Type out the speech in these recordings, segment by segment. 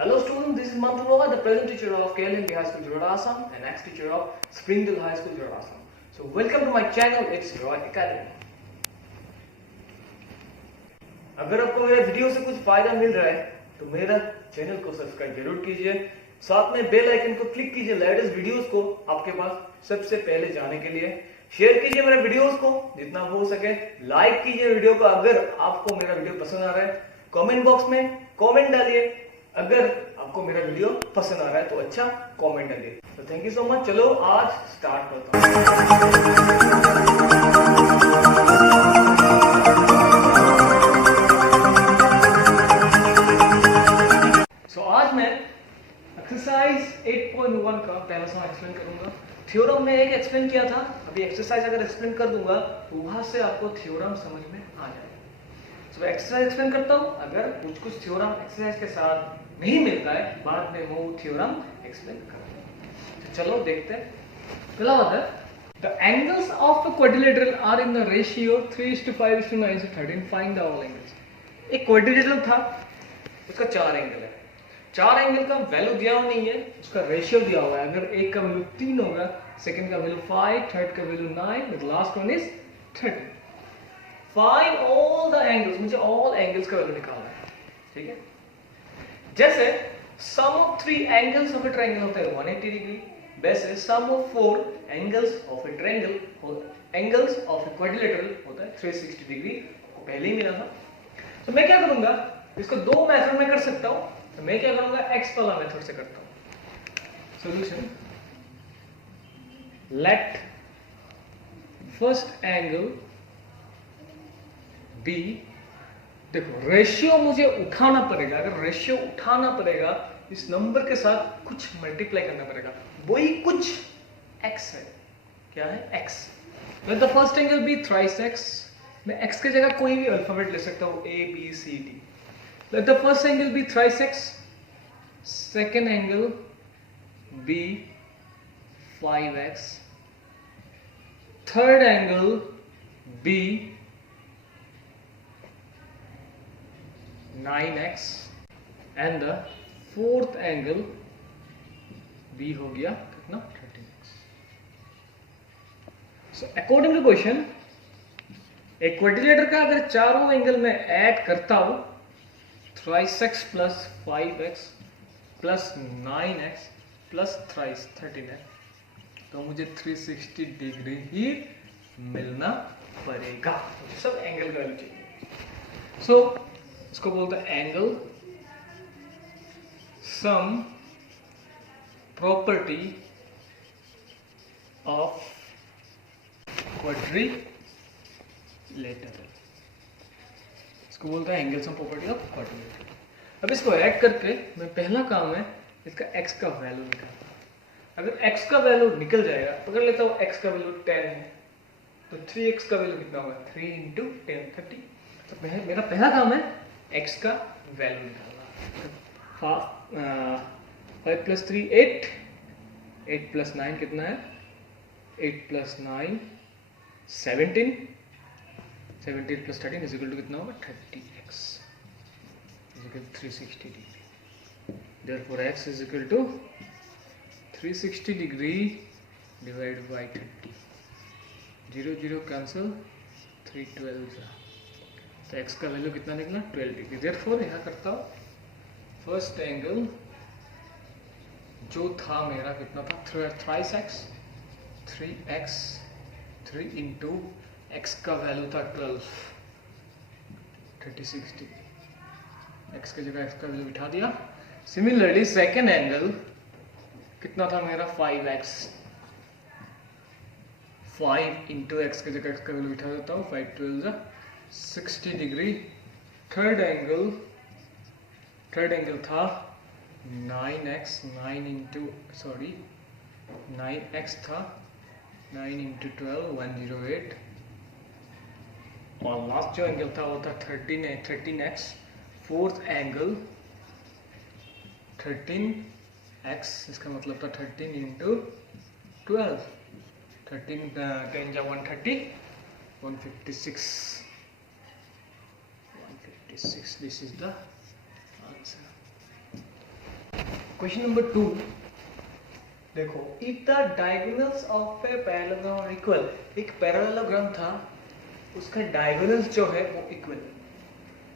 Hello students, this is Manthanova, the present teacher of KLMB High School, Jorhat, Assam, and ex-teacher of Springdale High School, Jorhat, Assam. So welcome to my channel, it's Roy Academy. अगर आपको मेरे video से कुछ फायदा मिल रहा है तो मेरा चैनल को सब्सक्राइब जरूर कीजिए, साथ में बेल आइकन को क्लिक कीजिए लेटेस्ट वीडियोस को आपके पास सबसे पहले जाने के लिए। शेयर कीजिए मेरे वीडियोस को जितना हो सके, लाइक कीजिए वीडियो को अगर आपको मेरा वीडियो पसंद आ रहा है। कमेंट बॉक्स में कमेंट डालिए अगर आपको मेरा वीडियो पसंद आ रहा है तो अच्छा कमेंट डालिए। तो थैंक यू सो मच। चलो आज स्टार्ट करता हूँ। आज मैं एक्सरसाइज 8.1 का पहला सवाल एक्सप्लेन करूंगा। थ्योरम में एक एक्सप्लेन किया था, अभी एक्सरसाइज अगर एक्सप्लेन कर दूंगा तो वहां से आपको थ्योरम समझ में आ जाएगा। तो एक्सरसाइज एक्सप्लेन करता हूं, अगर कुछ थ्योरम एक्सरसाइज के साथ नहीं मिलता है बाद में वो थ्योरम एक्सप्लेन करते हैं। तो चलो देखते हैं। पहला बात है the angles of a quadrilateral are in the ratio 3:5:9:13 find the all angles. एक क्वाड्रिलेटरल था, उसका 4 एंगल है। 4 एंगल का वैल्यू दिया हुआ नहीं है, उसका रेशियो दिया हुआ है। अगर एक का वैल्यू 3 होगा, सेकंड का वैल्यू 5, थर्ड का value 9, the last one is 30। Find all the angles, मुझे ऑल एंगल्स का वैल्यू निकालना है। ठीक है, जैसे sum of 3 angles of a triangle होता है 180 डिग्री, वैसे sum of 4 angles of a triangle angles of a quadrilateral होता है 360 डिग्री। पहले ही मिला था। तो मैं क्या करूंगा, इसको दो मेथड में कर सकता हूं। तो मैं क्या करूंगा, एक्स वाला मेथड से करता हूं। Solution, let first angle be, देखो रेशियो मुझे उठाना पड़ेगा। अगर रेशियो उठाना पड़ेगा इस नंबर के साथ कुछ मल्टीप्लाई करना पड़ेगा, वही कुछ एक्स है। क्या है? X. Let the first angle be thrice x. मैं एक्स की जगह कोई भी अल्फाबेट ले सकता हूं, A B C D. Let the first angle be thrice x, second angle be 5x, third angle be 9x, and the fourth angle b हो गया कितना 13x. So according to question, एक क्वाड्रिलेटर का अगर चारों एंगल में add करता हूं, thrice x plus 5x plus 9x plus thrice 13x, तो मुझे 360 डिग्री ही मिलना पड़ेगा। मुझे सब एंगल का वैल्यू चाहिए। सो इसको बोलते हैं angle sum property of quadrilateral, इसको बोलता है angle sum property of quadrilateral. अब इसको ऐड करके मैं पहला काम है इसका x का वैल्यू निकालना। अगर x का वैल्यू निकल जाएगा, पकड़ लेता हूँ x का वैल्यू 10 है, तो 3x का वैल्यू कितना होगा, 3 × 10 30। तो मेरा पहला काम है x का वैल्यू निकालना। 5 + 3 8, 8 + 9 कितना है, 8 + 9 17, 17 + 13 इज इक्वल टू कितना होगा 30x is equal 360 degree. Therefore x is equal to 360 degree divide by 30। 0 0 cancel, 3 12, तो x का वैल्यू कितना निकला 12 डिग्री। देयरफॉर यहाँ करता हूँ, फर्स्ट एंगल जो था मेरा कितना था, thrice x, 3x, 3 into x का वैल्यू था 12, 36 डिग्री। x की जगह x का वैल्यू बिठा दिया। सिमिलरली सेकेंड एंगल कितना था मेरा 5x, 5 इंटू x की जगह x का वैल्यू बिठा देता हूँ, 5 12 60 डिग्री। थर्ड एंगल था 9x, 9x था 9 × 12 108, और लास्ट जो एंगल था वो था 13x। फोर्थ एंगल 13x, इसका मतलब था 13 × 12, 13 10 × 130, 156, this is the answer। Question number 2 देखो, if the diagonals of a parallelogram are equal, एक पैरेललोग्राम था, उसका डायगोनल्स जो है वो इक्वल है,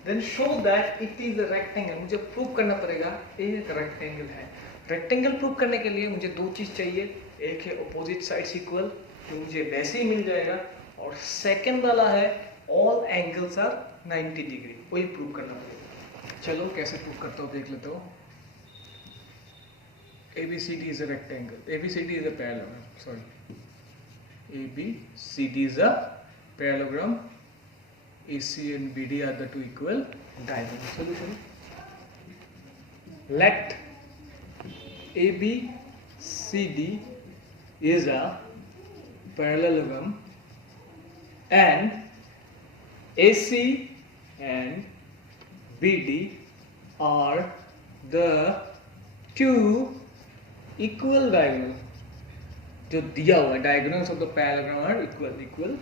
then show that it is a rectangle. मुझे प्रूव करना पड़ेगा एक रेक्टेंगल है। रेक्टेंगल प्रूव करने के लिए मुझे दो चीज चाहिए, एक है अपोजिट साइड्स इक्वल, जो मुझे वैसे ही मिल जाएगा, और सेकंड वाला है ऑल एंगल्स आर 90 डिग्री, वही प्रूव करना पड़ेगा। चलो कैसे प्रूव करता हूँ देख लेते हो। ABCD is a rectangle. ABCD is a parallelogram. Sorry. ABCD is a parallelogram. AC and BD are the two equal diagonal. Solution. Let ABCD is a parallelogram and AC and BD are the two equal diagonal, जो दिया हुआ है diagonals of the parallelogram are equal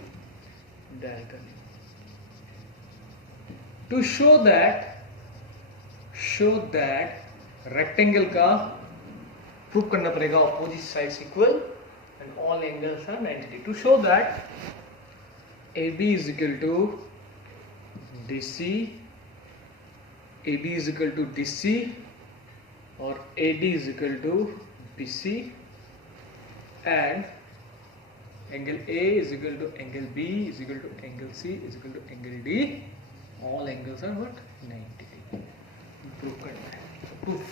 diagonal. To show that rectangle का prove करना पड़ेगा opposite sides equal and all angles are 90। To show that AB is equal to DC, AB is equal to DC और AD is equal to BC and angle A is equal to angle B is equal to angle C is equal to angle D, all angles are what 90 degree। Prove करना है। Proof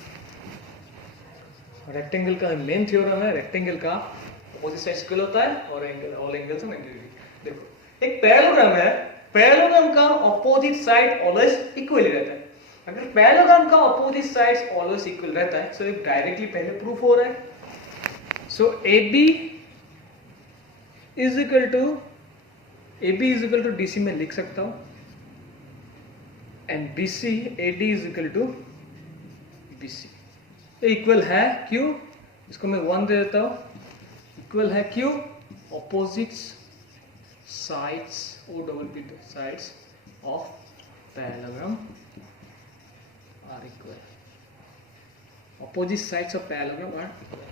rectangle का main theorem है, rectangle का opposite sides equal होता है और angle all angles are 90 degree. देखो एक पैरेललोग्राम है, पैरेललोग्राम का अपोजिट साइड ऑलवेज इक्वल ही रहता है। अगर पैरेललोग्राम का अपोजिट साइड्स ऑलवेज इक्वल रहता है, सो एक डायरेक्टली पहले प्रूफ हो रहा है। So AB is equal to DC में लिख सकता हूं, and AD is equal to BC। Equal है क्यों, इसको मैं 1 दे देता हूं। इक्वल है क्यों, opposite sides sides of parallelogram are equal. Opposite sides of parallelogram are equal.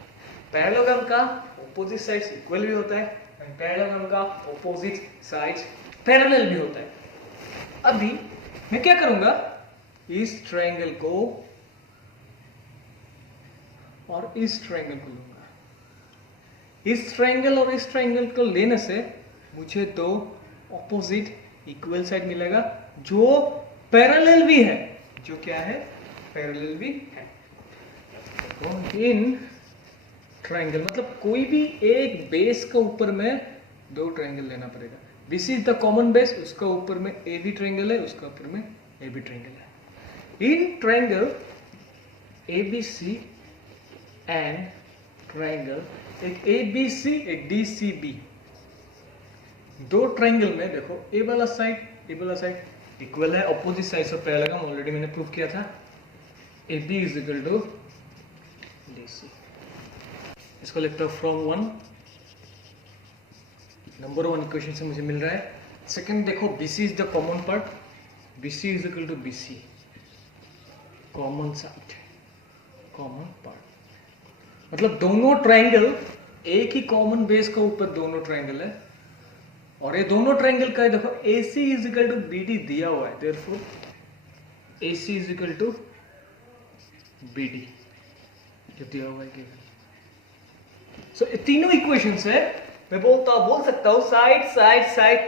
Parallelogram का opposite sides equal भी होता है और पैरेललोग्राम का opposite sides parallel भी होता है। अभी मैं क्या करूंगा, इस ट्रायंगल को और इस ट्रायंगल को लूंगा। इस ट्रायंगल और इस ट्रायंगल को लेने से मुझे दो opposite equal साइड मिलेगा, जो पैरेलल भी है, जो क्या है पैरेलल भी है। इन ट्रायंगल मतलब कोई भी एक बेस का ऊपर में दो ट्रायंगल लेना पड़ेगा। This is the common base, उसका ऊपर में AB ट्रायंगल है, उसका ऊपर में AB ट्रायंगल है। In triangle ABC and triangle एक ABC एक DCB, दो ट्रायंगल में देखो ए वाला साइड इक्वल है, opposite sides of parallelogram already मैंने प्रूव किया था। AB is equal to DC। इसको लिखता हूं फ्रॉम 1, नंबर 1 इक्वेशन से मुझे मिल रहा है। सेकंड देखो BC is the common part, BC is equal to BC, common side common part, मतलब दोनों ट्रायंगल एक ही कॉमन बेस का ऊपर दोनों ट्रायंगल है, और ये दोनों ट्रायंगल का है देखो AC is equal to BD दिया हुआ है, therefore AC is equal to BD जो दिया हुआ है। सो तीनों इक्वेशंस है, मैं बोल सकता हूं side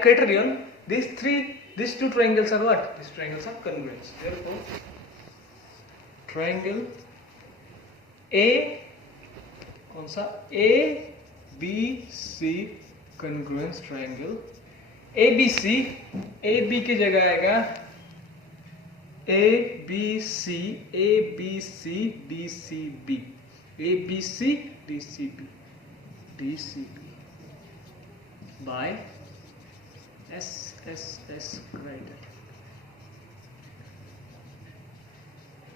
criterion, these two triangles are what? These triangles are congruent. Therefore triangle A कौन सा ABC congruence triangle, ABC AB की जगह आएगा ABC DCB, ABC DCB by SSS criteria.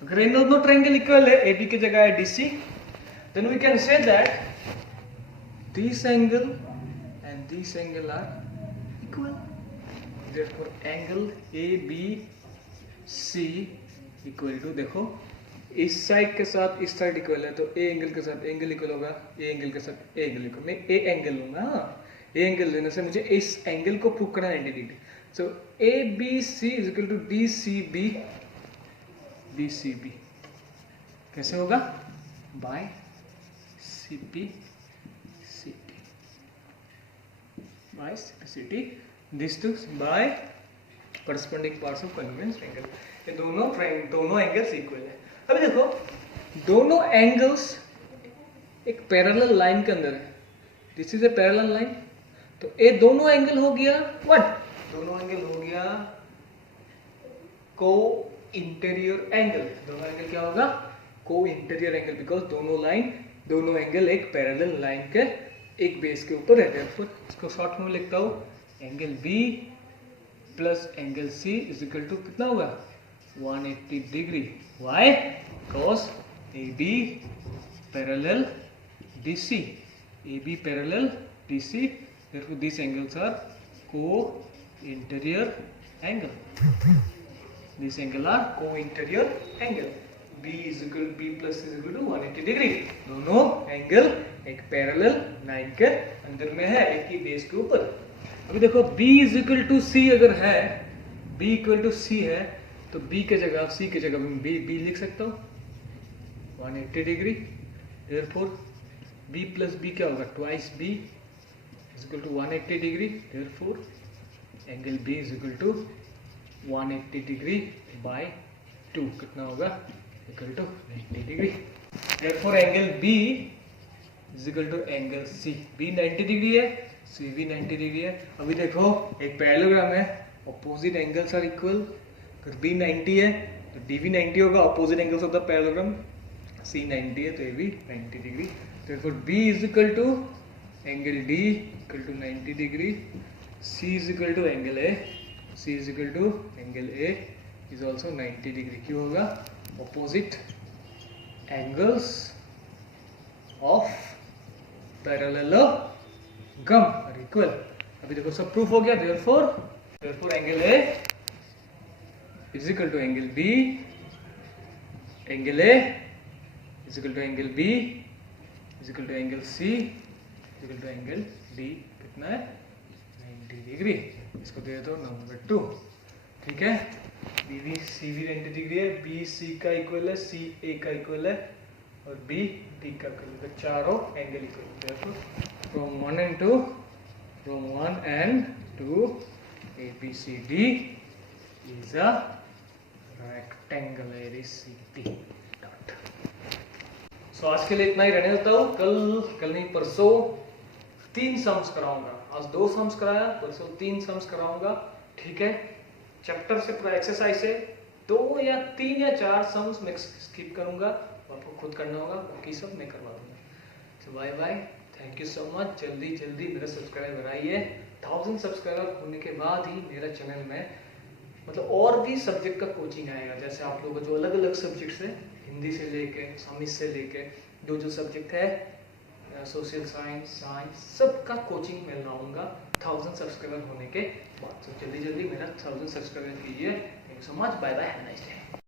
अगर इन दोनों ट्रायंगल इक्वल है, AB की जगह है DC, then we can say that this angle and this angle are equal. Therefore angle ABC equal to, देखो इस साइड के साथ इस साइड इक्वल है तो ए एंगल के साथ एंगल इक्वल होगा, ए एंगल के साथ ए एंगल इक्वल। मैं ए एंगल लूंगा, हाँ ए एंगल लेने से मुझे इस एंगल को प्रूव करना है 90 degree. So A B C is equal to D C B, D C B कैसे होगा, by C P C T, by C P C T, this two by corresponding parts of congruence angle. ये दोनों angles equal है। अभी देखो दोनों angles एक parallel line के अंदर है, this is a parallel line, तो ये दोनों एंगल हो गया व्हाट, दोनों एंगल हो गया को इंटीरियर एंगल। दोनों एंगल क्या होगा, को इंटीरियर एंगल, बिकॉज दोनों एंगल एक पैरेलल लाइन के एक बेस के ऊपर है। देयरफॉर इसको शॉर्ट में लिखता हूं, angle B plus angle C is equal to कितना होगा 180 degree. Why, because A B parallel D C, A B parallel D C, therefore these angles are co-interior angle. These angles are co-interior angle. B is equal B plus is equal to 180 degree. दोनों angle एक parallel line के अंदर में है, एक ही base के ऊपर। अभी देखो B is equal to C अगर है, B equal to C है, तो B के जगह C के जगह में B लिख सकता हूँ 180 degree. therefore B plus B क्या होगा, twice B is equal to 180 degree. Therefore angle B is equal to 180 degree by 2 कितना होगा, equal to 90 degree. Therefore angle B is equal to angle C. B 90 degree है, C भी 90 degree है। अभी देखो एक पैरेललोग्राम है, opposite angles are equal, अगर B 90 है तो D भी 90 होगा, opposite angles of the parallelogram, C 90 है तो ये भी 90 degree। Therefore B is equal to angle D equal to 90 degree, C is equal to angle A, C is equal to angle A is also 90 degree। क्यों होगा, opposite angles of parallelogram are equal। अभी देखो सब proof हो गया। therefore angle A is equal to angle B, angle A is equal to angle B is equal to angle C is equal to angle D कितना है 90 degree. इसको दे दो number 2, ठीक है। बी भी सी भी 90 डिग्री है, बी सी का इक्वल है, सी ए का इक्वल है और बी डी का इक्वल है, चारों एंगल इक्वल है। From 1 and 2, from 1 and 2 ABCD is a rectangle ABCD dot। सो आज के लिए इतना ही रहने देता हूँ। कल नहीं परसों 3 सम्स कराऊंगा। आज 2 सम्स कराया, परसों 3 सम्स कराऊंगा, ठीक है। चैप्टर से पूरा एक्सरसाइज से 2 या 3 या 4 सम्स मैं स्किप करूंगा, आपको खुद करना होगा, बाकी सब मैं करवा दूंगा। So bye bye, thank you so much. जल्दी मेरा सब्सक्राइबर बढ़ाइए। 1000 सब्सक्राइबर होने के बाद ही मेरा चैनल में मतलब और भी सब्जेक्ट का कोचिंग आएगा। जैसे आप लोगों को जो अलग अलग सब्जेक्ट्स है, हिंदी से लेके साइंस से लेके जो सब्जेक्ट है, सोशल साइंस सब का कोचिंग मैं लाऊंगा 1000 सब्सक्राइबर होने के बाद। तो जल्दी मेरा 1000 सब्सक्राइबर कीजिए। Thank you so much, bye bye, have a nice day.